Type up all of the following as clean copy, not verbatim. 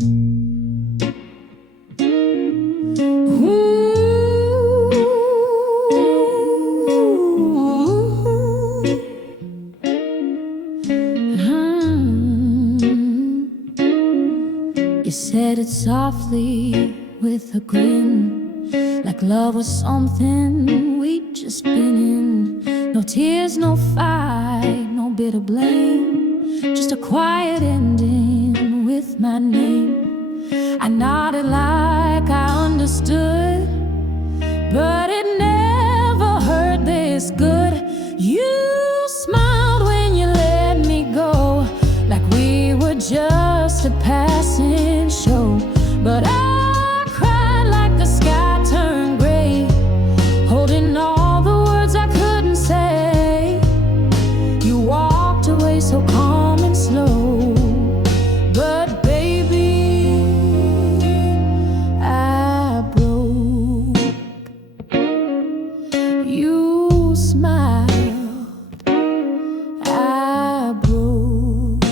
You said it softly with a grin, like love was something we'd just been in. No tears, no fight, no bitter blame, just a quiet ending with my name. I nodded like I understood, but it never hurt this good. You smiled when you let me go, like we were just a passing show. But I cried like the sky turned gray, holding all the words I couldn't say. You walked away so calm and slow, but baby, I broke. You smiled, I broke.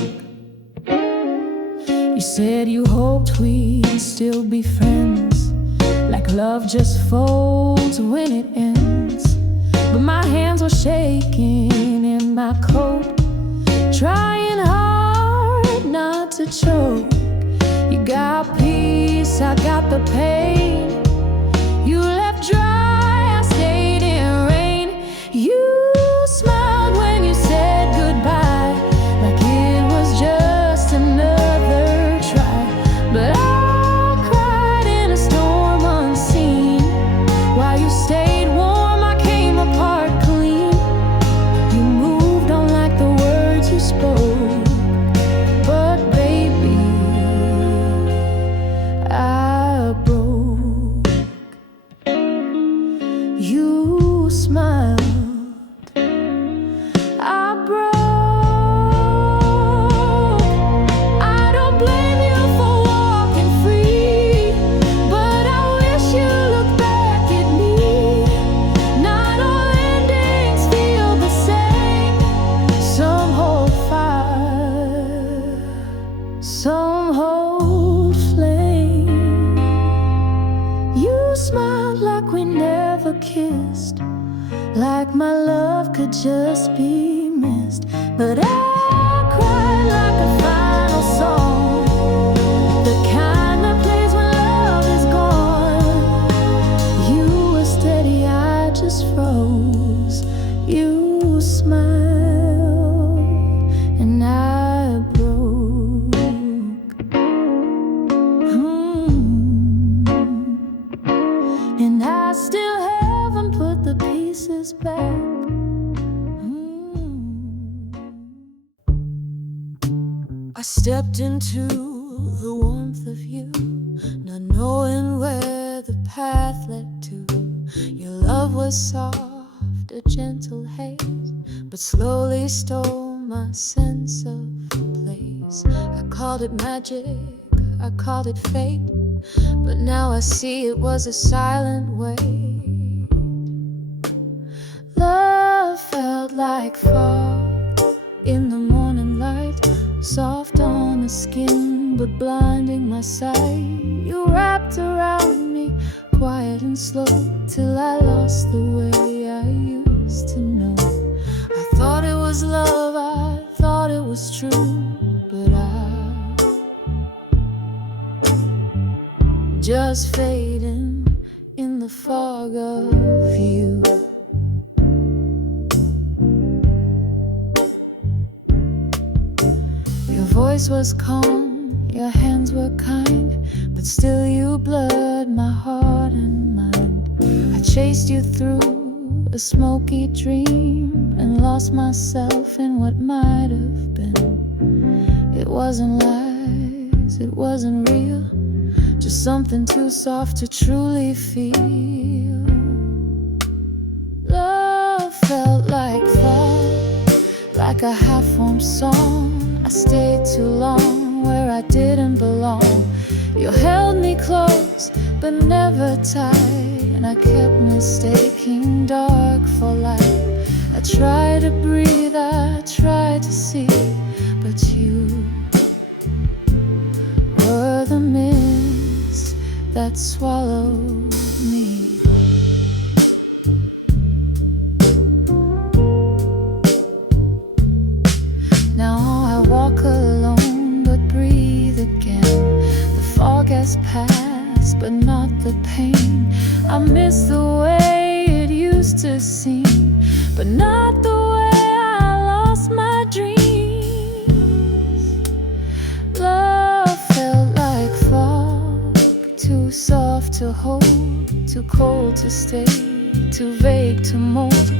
You said you hoped we'd still be friends, like love just folds when it ends. But my hands were shaking in my coat, trying hard not to choke. You got peace, I got the pain. You left dry, I stayed in rain. You smiled when you said goodbye, like it was just another try. But I cried in a storm unseen, while you stayed warm, I came apart clean. You moved on like the words you spoke, but baby, I broke. You smiled, I broke. I don't blame you for walking free, but I wish you looked back at me. Not all endings feel the same. Some hold fire, some hold flame. You smiled like we never kissed, like my love could just be missed. But I cried like a final song, the kind that plays when love is gone. You were steady, I just froze. You smiled, and I broke. And I still haven't put the pieces back. I stepped into the warmth of you, not knowing where the path led to. Your love was soft, a gentle haze, but slowly stole my sense of place. I called it magic, I called it fate, but now I see it was a silent way. Love felt like fall in the morning light, soft on the skin but blinding my sight. You wrapped around me, quiet and slow, till I lost the way I used to know. I thought it was love, I thought it was true, but I just fading in the fog of you. Your voice was calm, your hands were kind, but still you blurred my heart and mind. I chased you through a smoky dream and lost myself in what might have been. It wasn't lies, it wasn't real, just something too soft to truly feel. Love felt like fall, like a half-formed song. I stayed too long where I didn't belong. You held me close, but never tight, and I kept mistaking dark for light. I tried to breathe, I tried to see, but you were the that swallowed me. Now I walk alone but breathe again. The fog has passed but not the pain. I miss the way it used to seem, but not the way I lost my dreams. Love felt like fog, too soft to hold, too cold to stay, too vague to mold.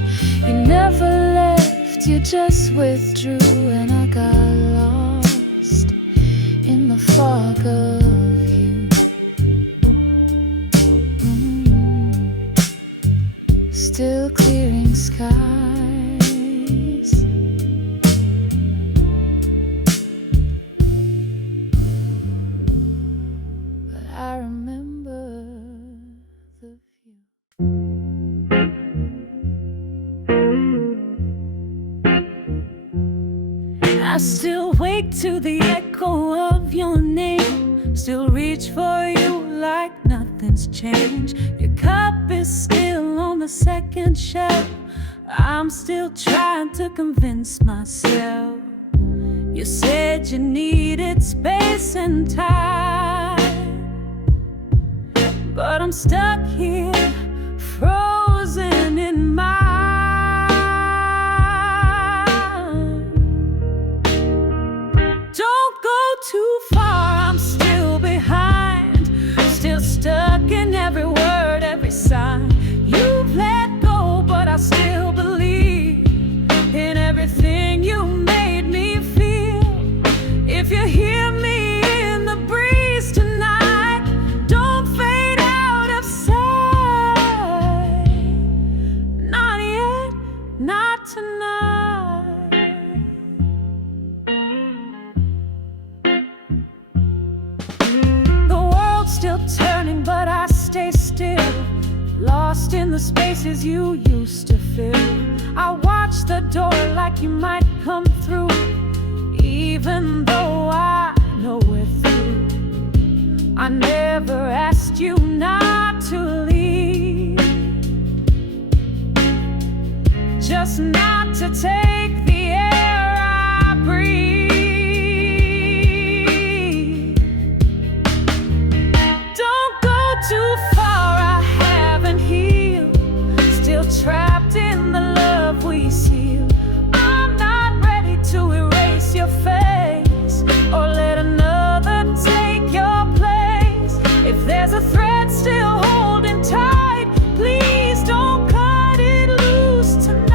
You never left, you just withdrew, and I got lost in the fog of you. Still clearing skies, but I remember the view. I still wake to the echo of your name, still reach for you like nothing's changed. Your cup is still on the second shelf. I'm still trying to convince myself. You said you needed space and time, but I'm stuck here, frozen in mine. Don't go too far, I'm still behind, still stuck in every word, every sign. You've let go, but I still believe in everything you made me feel. If you hear me in the breeze tonight, don't fade out of sight. Not yet, not tonight. The world's still turning, but I stay still, lost in the spaces you used to fill. I watch the door like you might come through, even though I know we're through. I never asked you not to leave, just not to take the air I breathe. Don't go too far, I haven't healed, still trapped in the love we seal. I'm not ready to erase your face or let another take your place. If there's a thread still holding tight, please don't cut it loose tonight.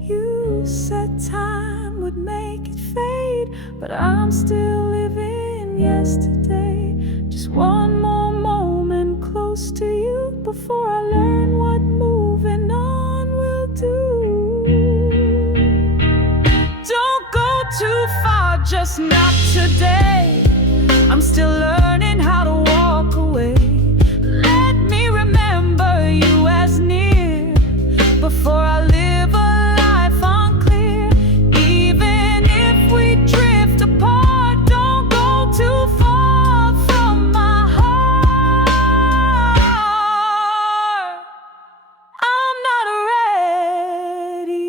You said time would make it fade, but I'm still living yesterday. Just one more moment close to you before I learn what moving on will do. Don't go too far, just not today. I'm still learning how to walk away. Let me remember you as near before I live a life unclear. Even if we drift apart, don't go too far from my heart. I'm not ready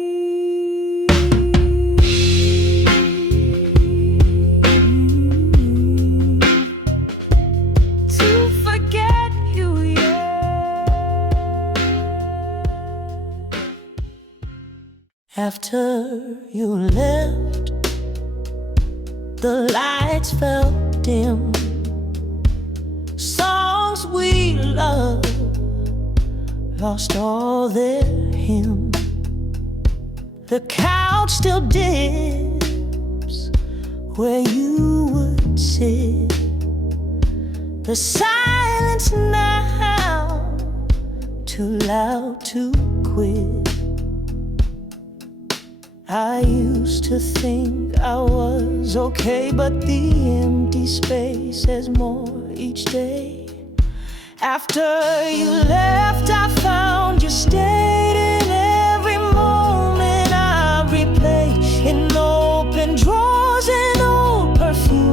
to forget you yet. After you left, the lights felt dim. Songs we loved lost all their hymn. The couch still dips where you would sit. The silence now too loud to quit. I used to think I was okay, but the empty space has more each day. After you left, I found you stayed in every moment I replay, in open drawers and old perfume.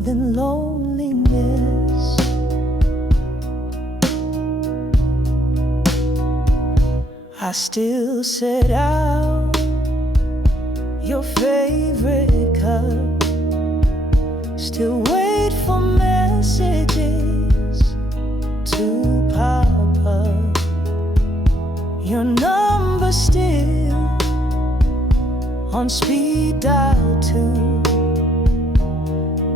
more than loneliness. I still set out your favorite cup, still wait for messages to pop up. Your number still on speed dial too.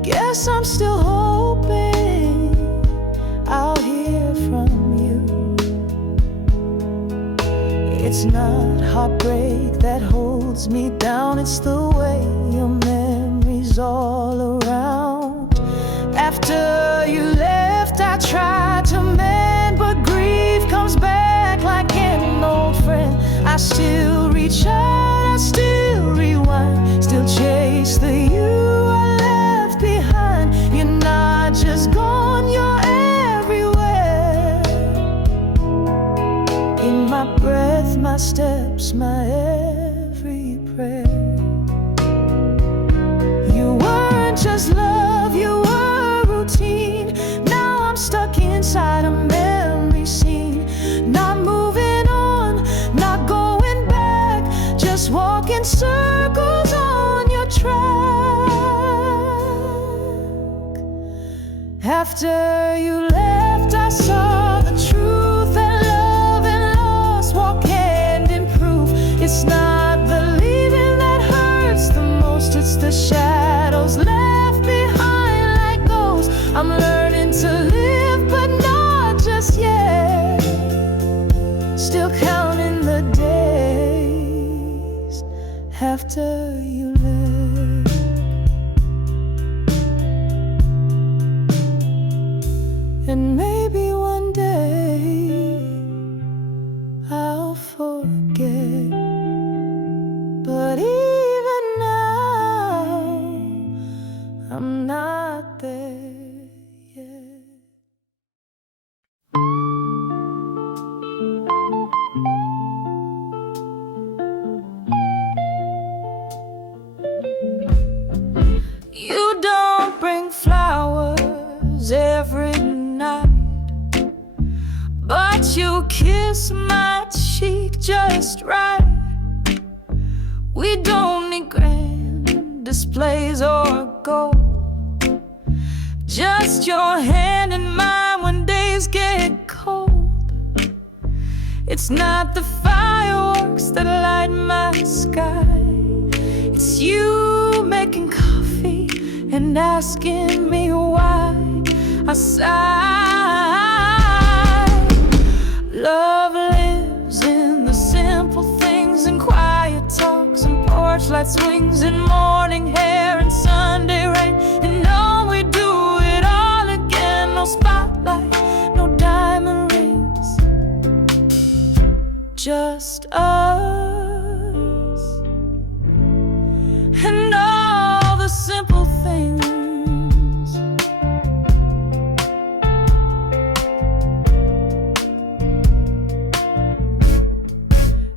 Guess I'm still hoping I'll hear from you. It's not heartbreak that holds me down, it's the way your memory's all around. After you left, I tried to mend, but grief comes back like an old friend. I still reach out, I still rewind, still chase the you I left behind. You're not just gone, you're everywhere. In my breath, my steps, my every prayer. You weren't just love, you were routine. Now I'm stuck inside a memory scene. Not moving on, not going back, just walking circles on your track. After you left, I saw the truth that love and loss walk hand in proof. It's not the leaving that hurts the most, it's the shadows left behind like ghosts. I'm learning to live, but not just yet. Still counting the days after you left. And maybe one day I'll forget, but even now I'm not there yet. You don't bring flowers every night, but you kiss my cheek just right. We don't need grand displays or gold, just your hand in mine when days get cold. It's not the fireworks that light my sky, it's you making coffee and asking me why. I sigh. Love lives in the simple things and quiet talks and porch light swings and morning hair and Sunday rain. And no, we do it all again. No spotlight, no diamond rings, just us and all the simple things.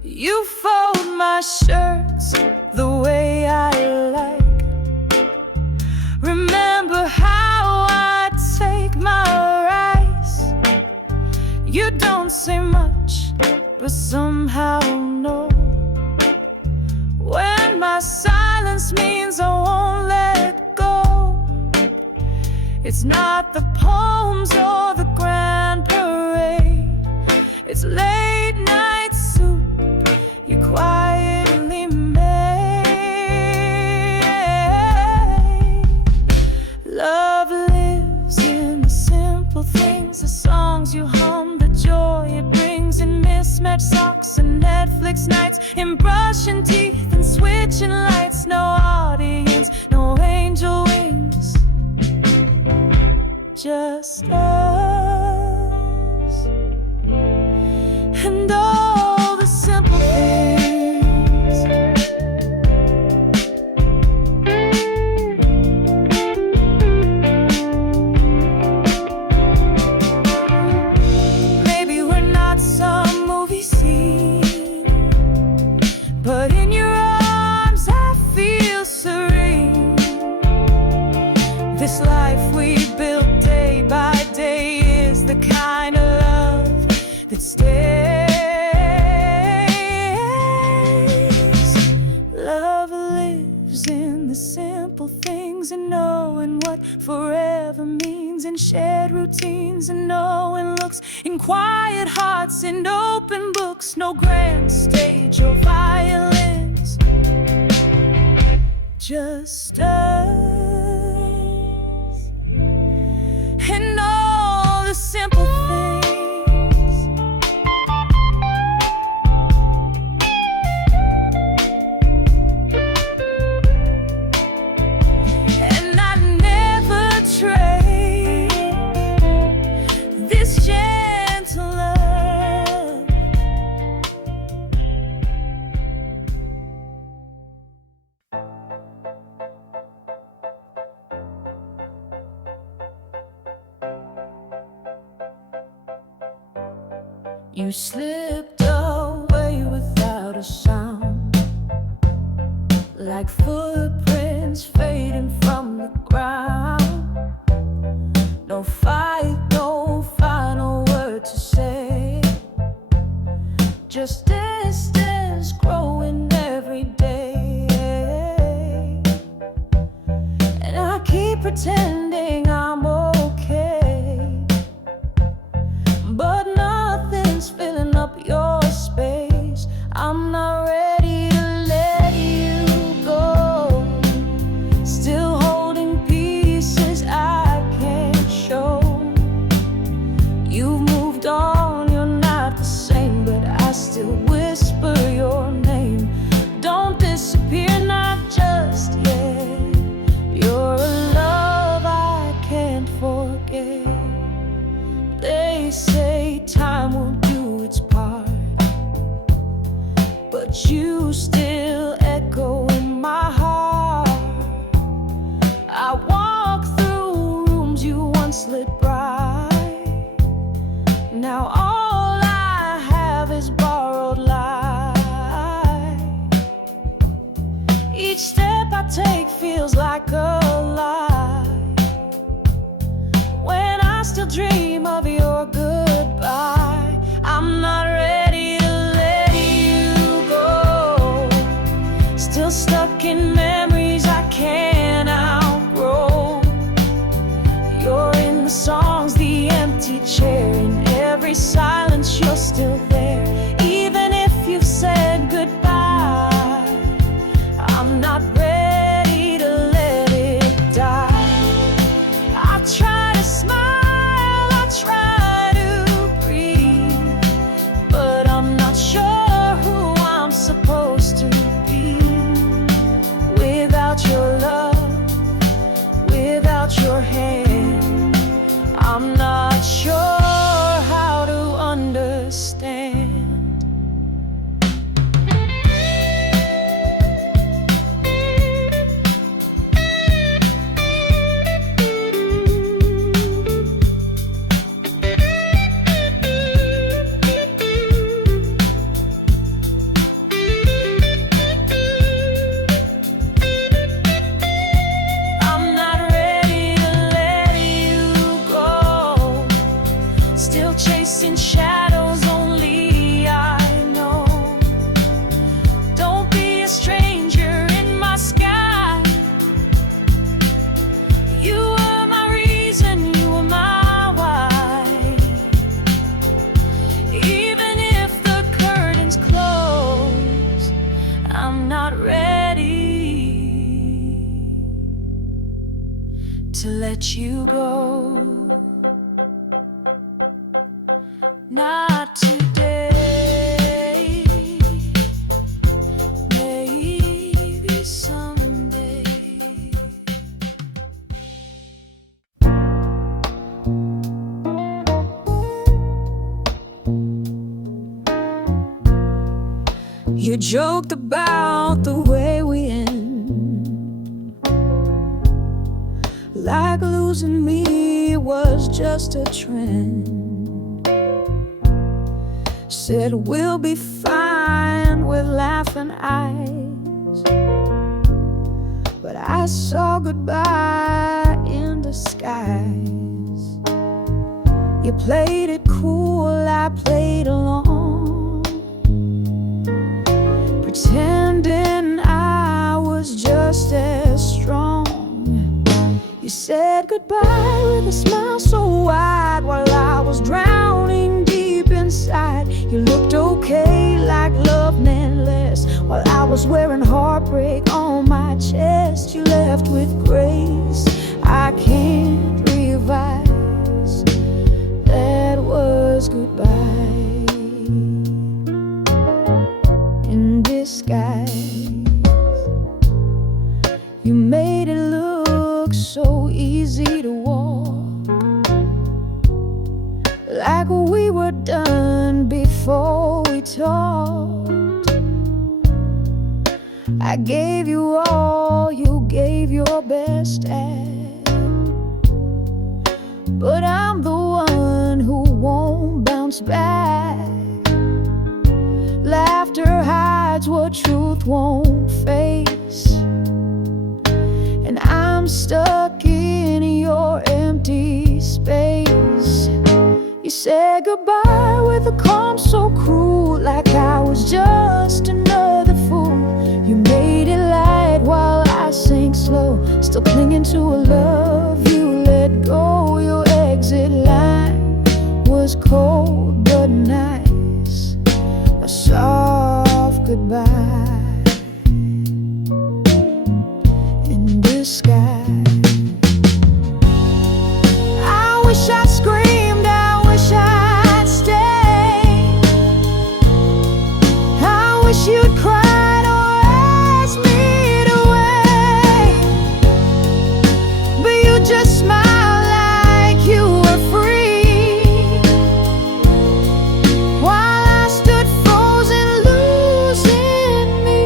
You fold my shirts the way I like. Remember how I take my rice. You don't say much, but somehow know when my silence means I won't let go. It's not the poems or the grand parade, it's late night soup you quietly made. Love lives in the simple things, the songs you hum, the joy it brings in mismatched socks and Netflix nights, in brushing teeth and switching lights. No audience, no angel wings, just us and all the simple things. Maybe we're not some movie scene, but in your arms I feel serene. This life we built day by day is the kind of love that stays. Love lives in the simple things, and knowing what forever means, in shared routines and knowing looks, in quiet hearts and open books. No grand stage or violins, just us and all the simple things. And I never trade this gentle love. You slipped away without a sound, like footprints fading from the ground. No fight, no final word to say, just distance growing every day. And I keep pretending I'm okay, but nothing's filling up your space. I'm not ready to let you go, still holding pieces I can't show. You've moved on, you're not the same, but I still whisper your name. Don't disappear, not just yet. You're a love I can't forget. They say time will do its part, but you still echo in my heart. I walk through rooms you once lit bright. Now all I have is borrowed light. Each step I take feels like a lie, when I still dream of your goodbye. I'm not ready to let you go, still stuck in memories I can't outgrow. You're in the songs, the empty chair, in every silence you're still there. Even if you've said goodbye, I'm not ready to let it die. I try to smile, I try to breathe, but I'm not sure who I'm supposed to be. Without your love, without your hand, I'm not sure how to understand. I'm not ready to let you go, still chasing shadows only I know. Don't be a stranger in my sky. You were my reason, you were my why. Even if the curtains close, I'm not ready to let you go. Not today, maybe someday. You joked about the way we end, like losing me was just a trend. Said we'll be fine with laughing eyes, but I saw goodbye in You played it cool, I played along, pretending I was just as strong. You said goodbye with a smile so wide while I was drowning deep inside. You looked okay like love meant less while I was wearing heartbreak on my chest. You left with grace I can't revise. That was goodbye in disguise. You made it look so easy to walk, like we were done before we talked. I gave you all you gave your best at, but I'm the one who won't bounce back. Laughter hides what truth won't face, and I'm stuck in your empty space. You said goodbye with a calm so cruel, like I was just another fool. You made it light while I sank slow, still clinging to a love you let go. Your exit line was cold but nice, a soft goodbye in disguise. I wish I screamed, I wish I'd stayed. I wish you'd cried or asked me to wait, but you just smiled like you were free, while I stood frozen, losing me.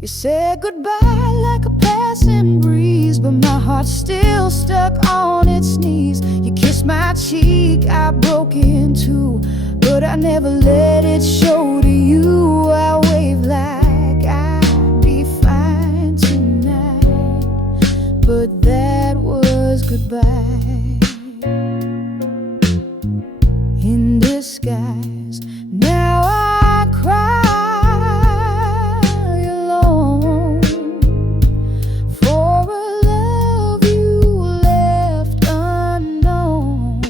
You said goodbye like a passing breeze, but my heart's still stuck on its knees. You kissed my cheek, I broke in two, but I never let it show to you. I waved like I'd be fine tonight, but that was goodbye in disguise. Now I cry alone for a love you left unknown.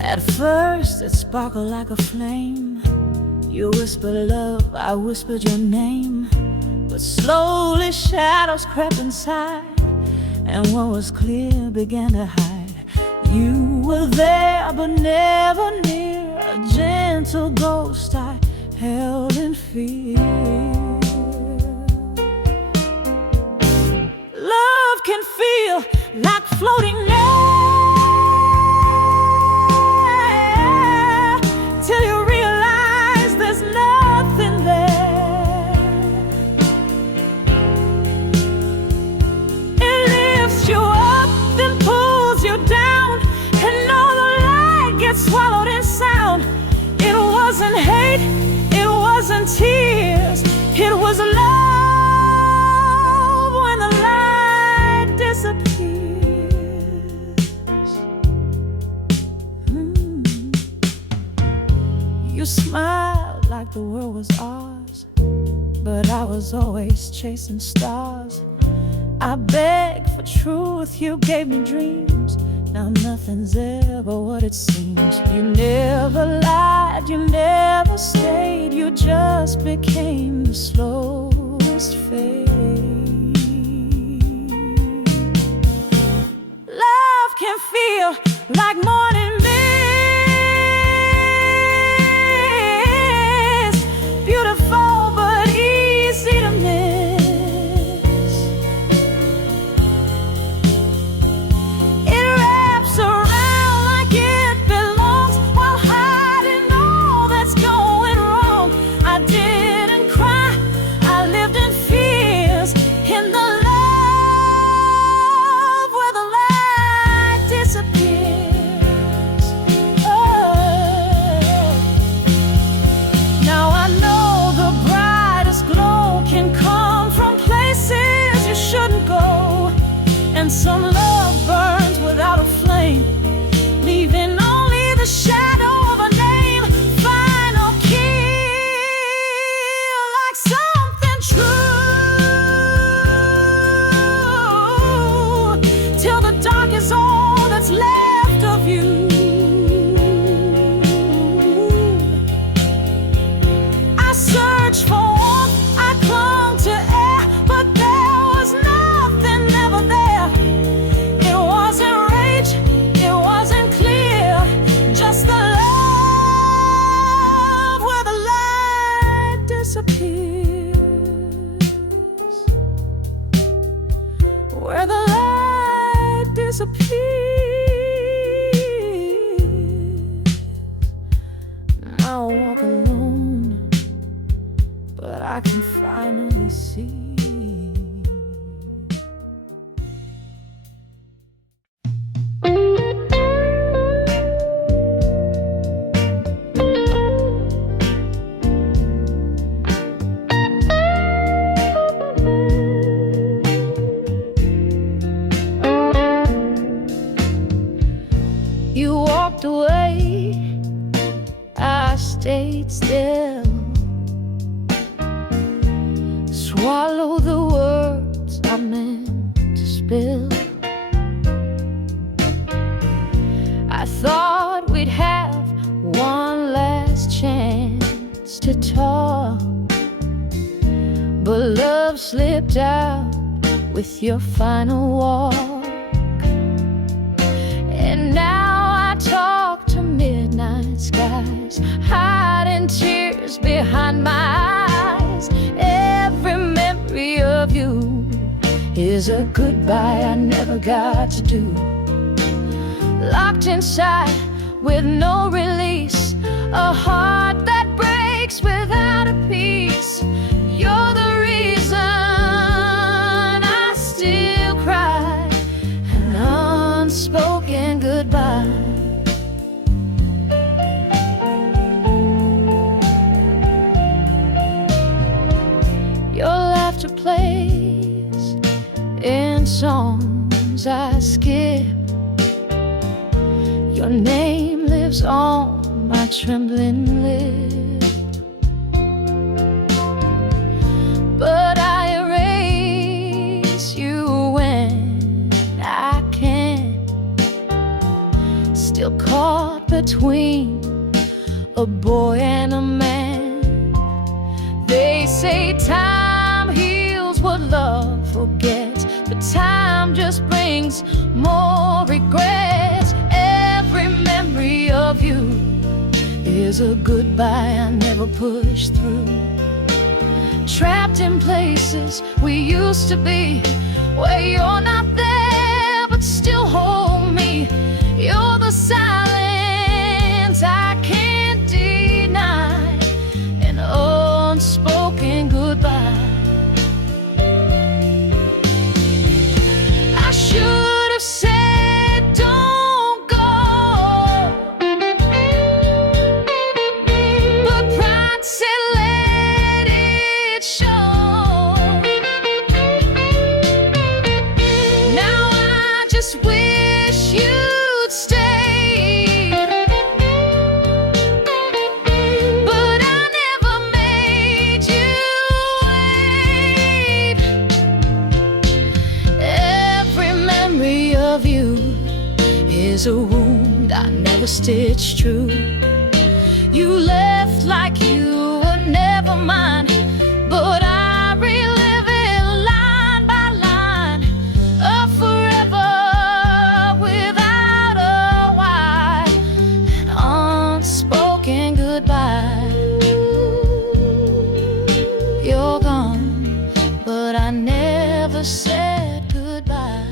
At first it sparkled like a flame. You whispered love, I whispered your name, but slowly shadows crept inside, and what was clear began to hide. You were there but never near, a gentle ghost I held in fear. Love can feel like floating air, till you realize there's nothing there. It lifts you up, then pulls you down, and all the light gets swallowed in sound. It wasn't hate, it wasn't tears, it was love when the light disappears. You smiled like the world was ours, but I was always chasing stars. I begged for truth, you gave me dreams. Now nothing's ever what it seems. You never lied, you never stayed, you just became the slowest fade. Love can feel like morning mist, beautiful but easy to miss. It wraps around like it belongs, while hiding all that's going I can finally see. You walked away, I stayed still. Swallow the words I meant to spill. I thought we'd have one last chance to talk, but love slipped out with your final walk. And now I talk to midnight skies, hiding tears behind my eyes. Every memory of you is a goodbye I never got to do. Locked inside with no release, a heart that breaks without a peace. You're the reason I still cry, an unspoken goodbye. Your laughter plays in songs I skip. Your name lives on my trembling lip, but I erase you when I can. Still caught between a boy and a man. They say time heals what love forgets, but time just brings more regrets. Every memory of you is a goodbye I never pushed through. Trapped in places we used to be, where you're not there but still hold me. You're the silence I can't deny, an unspoken goodbye. I should have said don't go, but pride said let it show. Now I just wish you'd stay, but I never made you wait. Every memory of you is a wound I never stitched true. You left like you were never mine, but I relive it line by line. A forever without a why, an unspoken goodbye. You're gone, but I never said goodbye.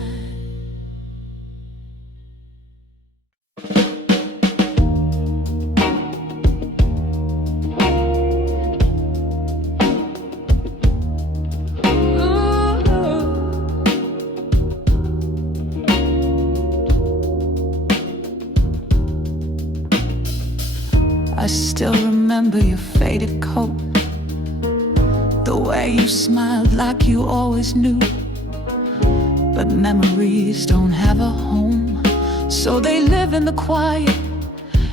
I still remember your faded coat, the way you smiled like you always knew. But memories don't have a home, so they live in the quiet,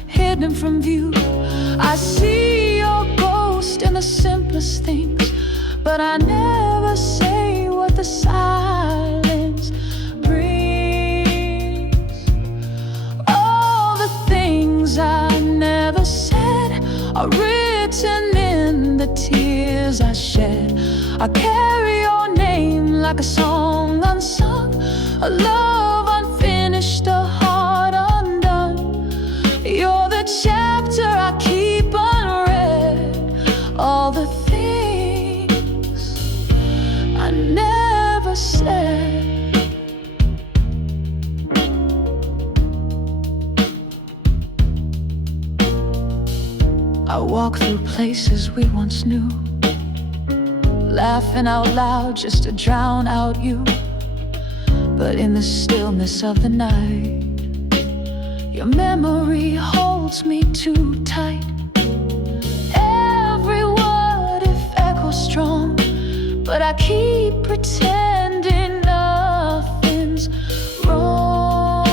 hidden from view. I see your ghost in the simplest things, but I never say what the silence brings. All the things I never said are written in the tears I shed. I carry your name like a song unsung, a love unfinished, a heart undone. You're the chapter I keep unread, all the things I never said. I walk through places we once knew, laughing out loud just to drown out you. But in the stillness of the night, your memory holds me too tight. Every word, if echoes strong, but I keep pretending nothing's wrong.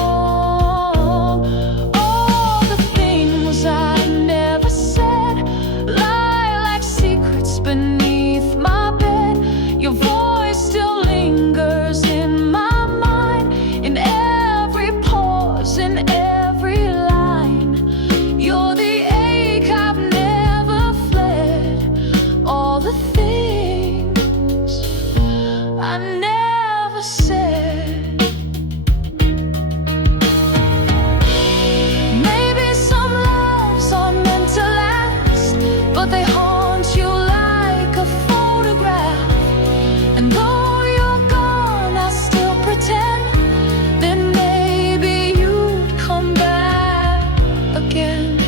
All the things I never said lie like secrets beneath my bed. Your voice still lingers in my mind, in every pause, in every line. You're the ache I've never fled. All the things I never said. Maybe some loves are meant to last, but they haunt you like a photograph. And though you're gone, I still pretend that maybe you'd come back again.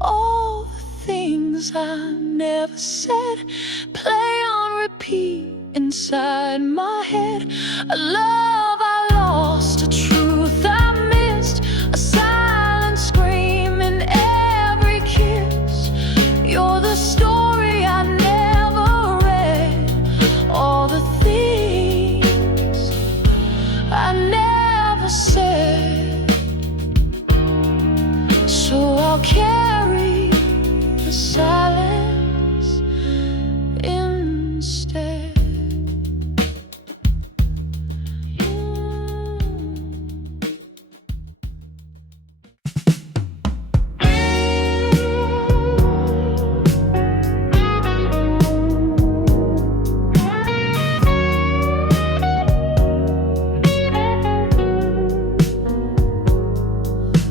All the things I never said play on repeat inside my head. A love I lost, a truth I missed, a silent scream in every kiss. You're the story I never read. All the things I never said. So I'll carry the silence instead.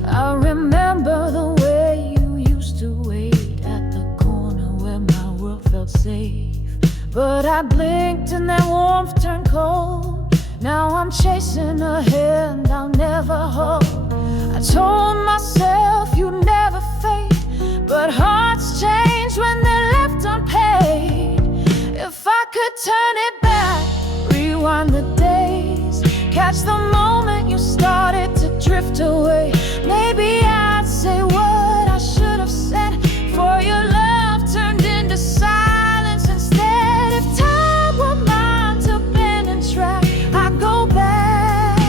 I remember the way you used to wait at the corner where my world felt safe. But I blinked and that warmth turned cold. Now I'm chasing a hand I'll never hold. I told myself you'd never fade, but hearts change when they're left unpaid. If I could turn it back, rewind the days, catch the moment you started to drift away, maybe I'd say what I should have said, for your love turned into silence instead. If time were mine to bend and track, I'd go back.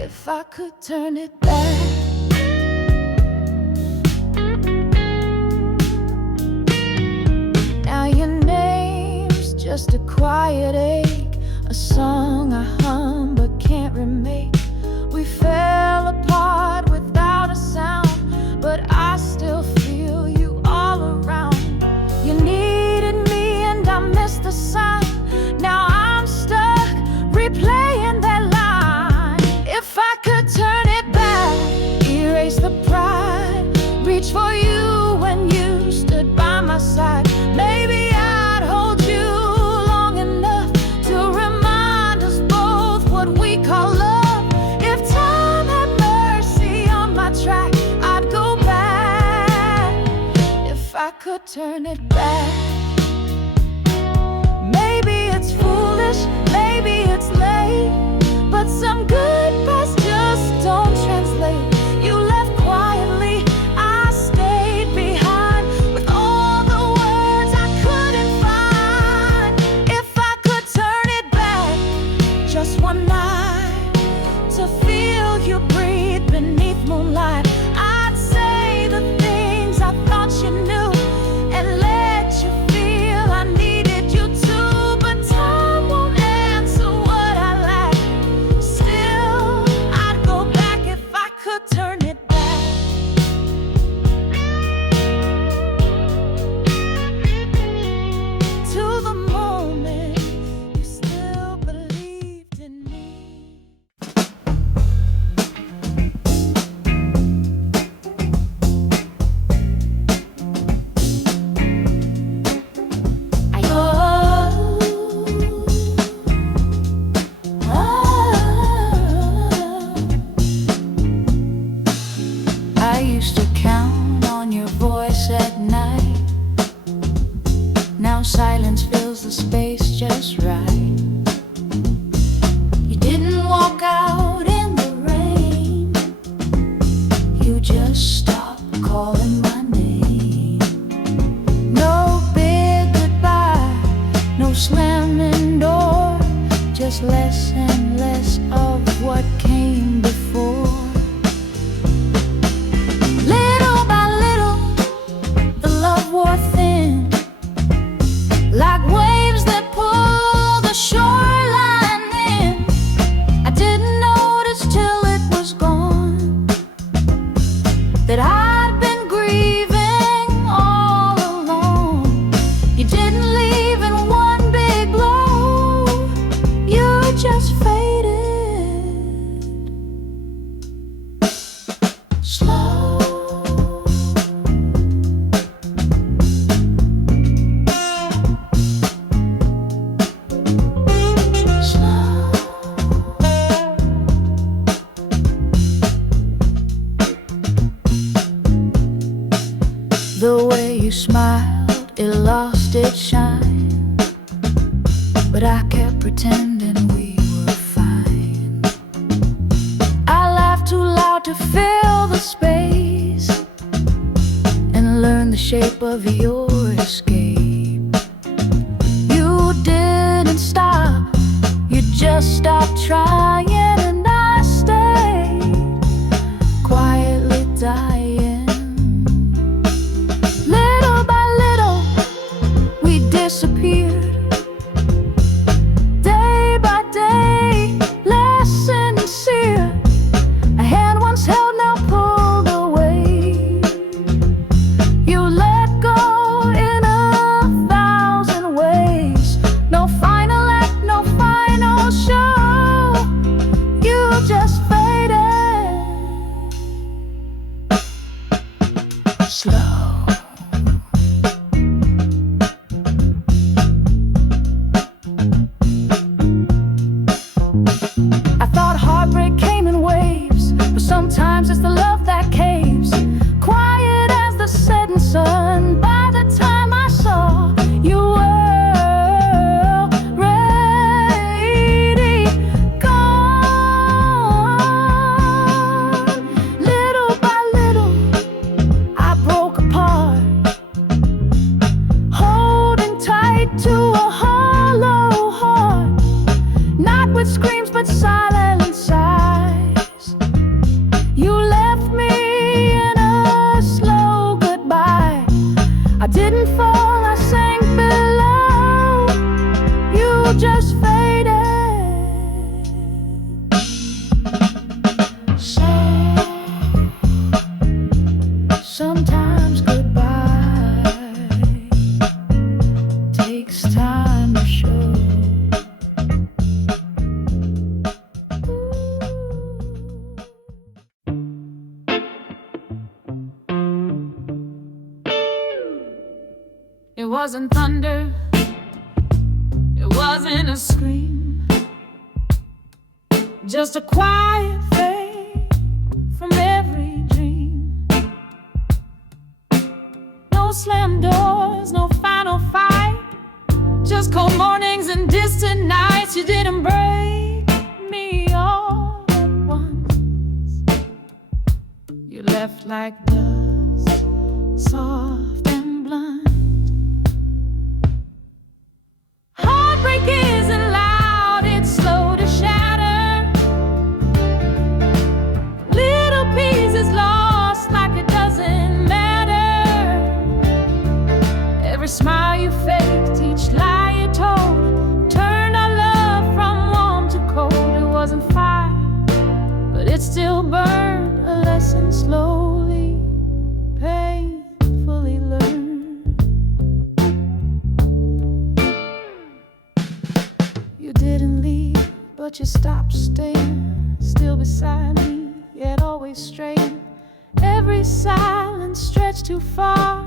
If I could turn it back. Now your name's just a quiet ache, a song I hum but can't remake. We fell apart without a sound, but I still feel you all around. You needed me and I missed the sign. Now I'm stuck replaying that line. If I could turn it back, erase the pride, reach for you when you stood by my side, maybe I'd hold you long enough to remind us both what we call love. If time had mercy on my track, I'd go back. If I could turn it back. Maybe it's foolish, maybe it's late, but some goodbyes just don't translate. You left quietly, I stayed behind with all the words I couldn't find. If I could turn it back, just one night, to feel you breathe beneath moonlight, I'd say the things I thought you knew and let you feel I needed you too. But time won't answer what I lack. Still the space just right. You didn't walk out in the rain, you just stopped calling my name. No big goodbye, no slamming door, just less and less of what came before. Little by little, the love wore thin, like waves that pull the shoreline in. I didn't notice till it was gone that I'd been grieving all along. You didn't leave in one big blow, you just faded slow. The way you smiled, it lost its shine, but I kept pretending we were fine. I laughed too loud to fill the space and learn the shape of your escape. You didn't stop, you just stopped trying, and I stayed quietly dying. Disappeared day by day, less sincere. A hand once held, now pulled away. You let go in 1,000 ways. No final act, no final show, you just faded slow. Sometimes it's the love that caves, quiet as the setting sun. By the time I saw you were already gone. Little by little, I broke apart, holding tight to a hollow heart, not with screams but silent sighs. You left me in a slow goodbye. I didn't fall, I sank below, you just faded so. Sometimes goodbye takes time to show. It wasn't thunder, it wasn't a scream, just a quiet fade from every dream. No slam doors, no final fight, just cold mornings and distant nights. You didn't break me all at once, you left like dust, soft and blunt. Heartbreak isn't loud, it's slow to shatter. Little pieces lost like it doesn't matter. Every smile you faked, each lie you told, turned our love from warm to cold. It wasn't fire, but it still burned, a lesson slowly, painfully learned. You didn't leave, but you stopped staying, still beside me, yet always straying. Every silence stretched too far,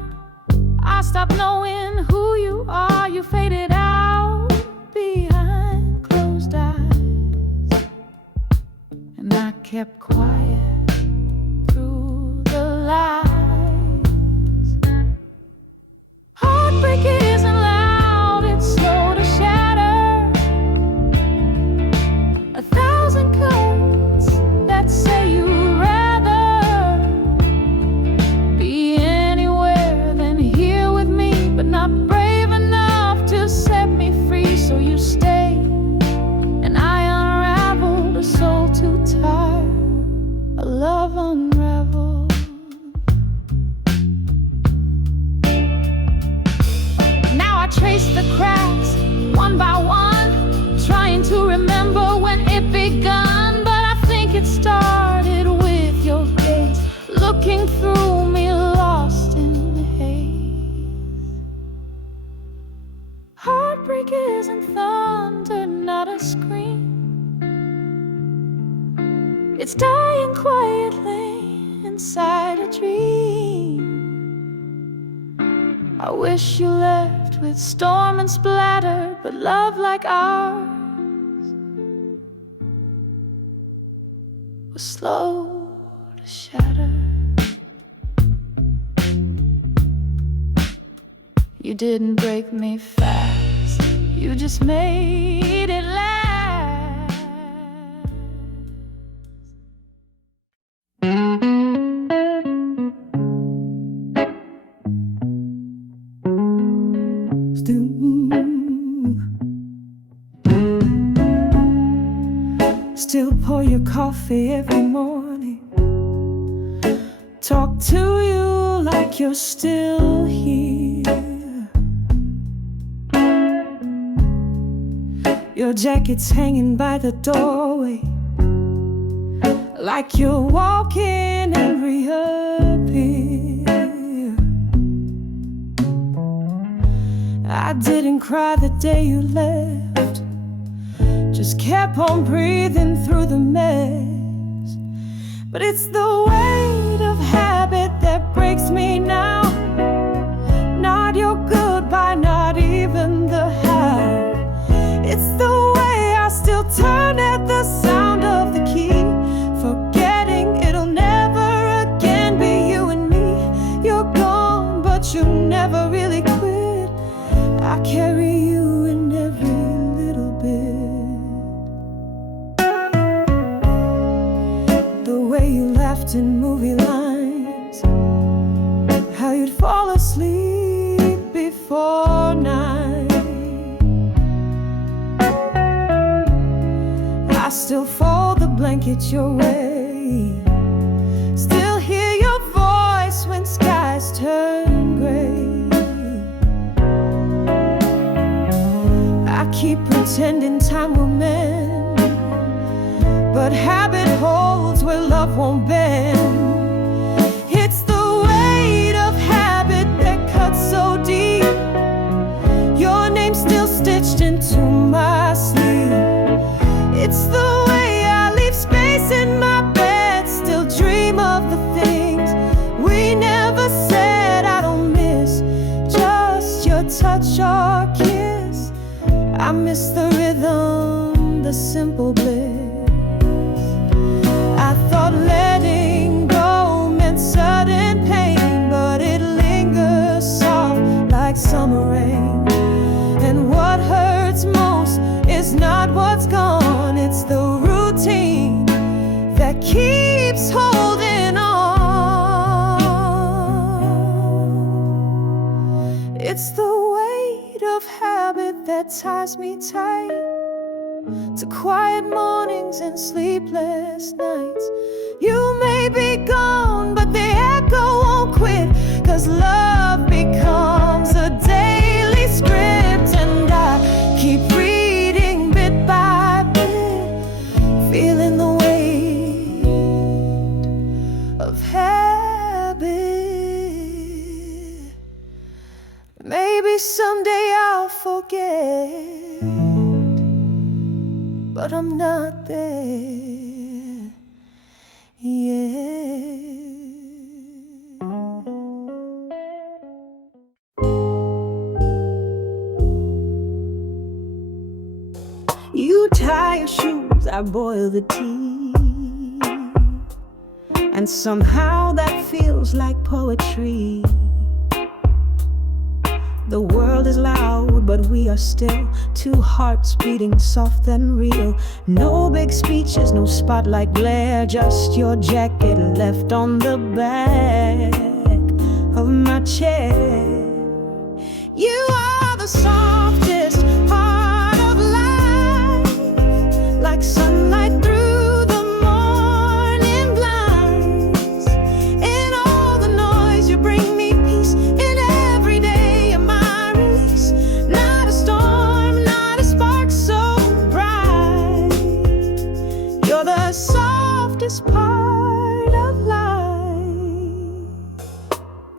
I stopped knowing who you are. You faded out behind closed eyes, and I kept quiet through the lies. Heartbreak isn't loud, it's slow to trace the cracks one by one, trying to remember when it begun. But I think it started with your gaze, looking through me, lost in the haze. Heartbreak isn't thunder, not a scream. It's dying quietly inside a dream. I wish you left with storm and splatter, but love like ours was slow to shatter. You didn't break me fast, you just made it last. Still pour your coffee every morning, talk to you like you're still here. Your jacket's hanging by the doorway, like you're walking and reappear. I didn't cry the day you left, just kept on breathing through the mess. But it's the weight of habit that breaks me now. Not your goodbye, not even the how. It's the way I still turn at the sound of the key, forgetting it'll never again be you and me. You're gone, but you never really quit. I carry you in every little bit. The way you laughed in movie lines, how you'd fall asleep before night. I still fold the blanket your way, still hear your voice when skies turn gray. I keep pretending time will mend, but habit holds where love won't bend. It's the weight of habit that cuts so deep. Your name's still stitched into my sleep. It's the way I leave space in my bed, still dream of the things we never said. I don't miss just your touch or kiss. I miss the rhythm, the simple bliss. I thought letting go meant sudden pain, but it lingers soft like summer rain. And what hurts most is not what's gone, it's the routine that keeps holding on. It's the weight of habit that ties me tight to quiet mornings and sleepless nights. You may be gone, but the echo won't quit, 'cause love becomes a daily script. And I keep reading bit by bit, feeling the weight of habit. Maybe someday I'll forget, but I'm not there yet. You tie your shoes, I boil the tea, and somehow that feels like poetry. The world is loud, but we are still two hearts beating soft and real. No big speeches, no spotlight glare, just your jacket left on the back of my chair. You are the softest part of life, like sunlight through the morning blinds. In all the noise you bring me peace, in every day you're my release.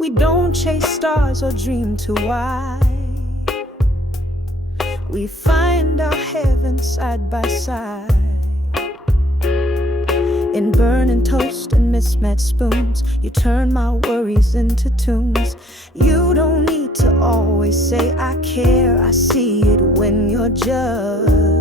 We don't chase stars or dream too wide. We find our heaven side by side. In burning toast and mismatched spoons, you turn my worries into tunes. You don't need to always say I care. I see it when you're just